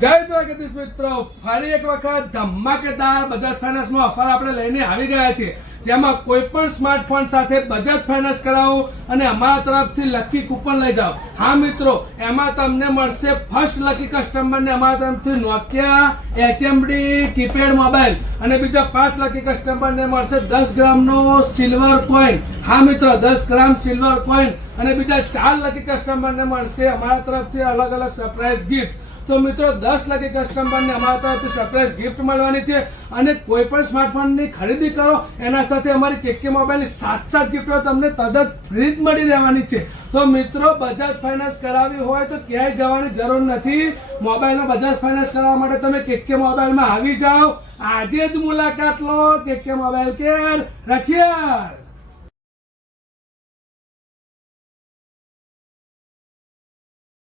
જય દ્વારકાધીશ મિત્રો, ફરી એક વખત ધમાકેદાર બજાજ ફાઇનાન્સમાં ઓફર આપણે લઈને આવી ગયા છીએ, જેમાં કોઈ પણ સ્માર્ટફોન સાથે બજાજ ફાઇનાન્સ કરાવો અને અમારા તરફથી લકી કૂપન લઈ જાઓ. હા મિત્રો, એમાં તમને મળશે ફર્સ્ટ લકી કસ્ટમરને અમારા તરફથી નોકિયા HMD કીપેડ મોબાઈલ અને બીજા 5 લકી કસ્ટમરને મળશે 10 ગ્રામનો સિલ્વર કોઈન. હા મિત્રો, 10 ગ્રામ સિલ્વર કોઈન અને બીજા 4 લકી કસ્ટમરને મળશે અમારા તરફથી અલગ અલગ સરપ્રાઈઝ ગિફ્ટ. તો મિત્રો 10 લકી કસ્ટમરને અમારા તરફથી સરપ્રાઈઝ ગિફ્ટ મળવાની છે અને કોઈ પણ સ્માર્ટફોનની ખરીદી કરો એના સાથે અમારી કેકે મોબાઈલની 7 ગિફ્ટો તમને તદ્દન ફ્રી જ મળી રહેવાની છે. તો મિત્રો, બજાજ ફાઇનાન્સ કરાવી હોય તો ક્યાંય જવાની જરૂર નથી. મોબાઈલનો બજાજ ફાઇનાન્સ કરાવવા માટે તમે કેકે મોબાઈલમાં આવી જાઓ, આજે જ મુલાકાત લો. કેકે મોબાઈલ કેર રખિયાલ.